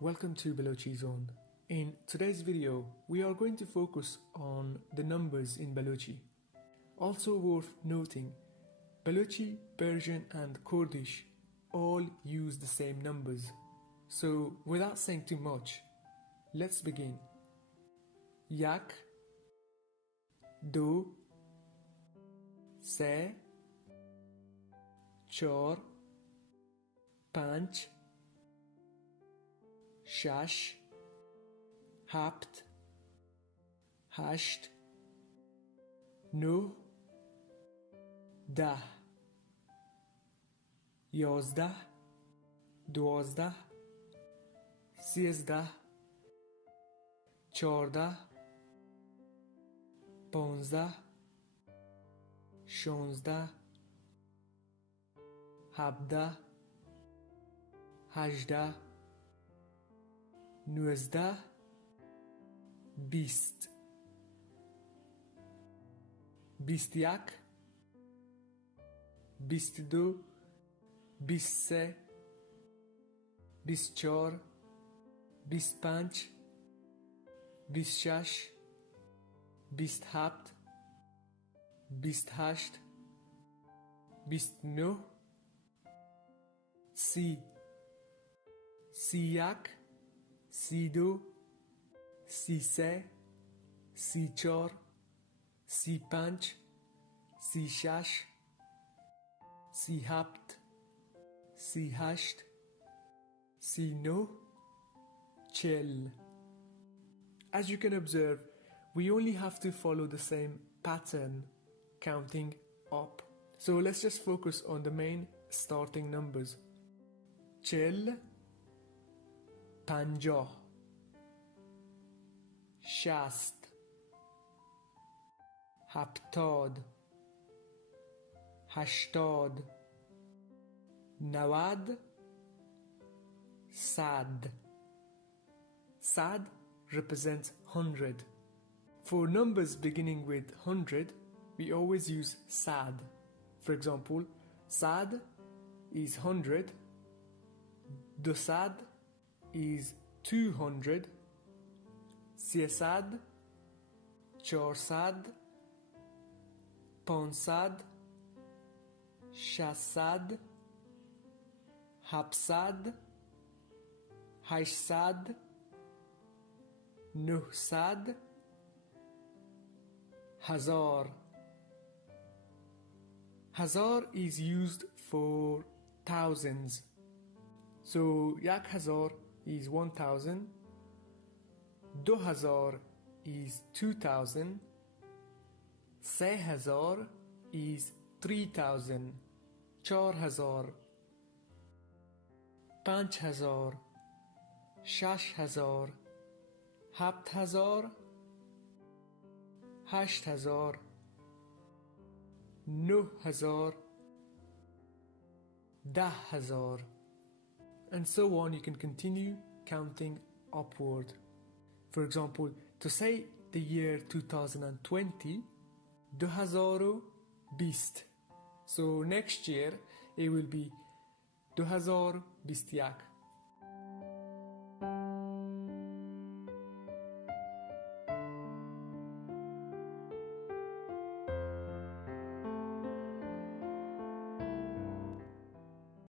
Welcome to Balochi Zone. In today's video, we are going to focus on the numbers in Balochi. Also worth noting, Balochi, Persian and Kurdish all use the same numbers. So without saying too much, let's begin. Yak, do, se, chor, panch, shash, hapt, hasht, nuh, dah, yozdah, دوازده، سیزده، چارده، پانزده، شانزده، هفده، هجده، نوزده، بیست، بیست یک، بیست دو، بیست سه، بیست چار، بیست پنج، بیست شش، بیست هفت، بیست هشت، بیست نه، سی، سی یک، سی دو، سی سه، سی چار، سی پنج، سی شش، سی هفت، سی هشت، سی نه، چل. As you can observe, we only have to follow the same pattern, counting up. So let's just focus on the main starting numbers. چل، پنجاه، شصت، هفتاد، هشتاد، نود، صد. Sad represents 100. For numbers beginning with 100, we always use sad. For example, sad is 100, dosad is 200, siasad, charsad, pansad, shasad, hapsad, هشتصد، نهصد، هزار. Hazar is used for thousands. So یک هزار is 1000, دو هزار is 2000, سه هزار is 3000, چار هزار، پنج هزار، شش هزار، هفت هزار، هشت هزار، نه هزار، ده هزار. And so on, you can continue counting upward. For example, to say the year 2020, 2020. So next year, it will be 2021.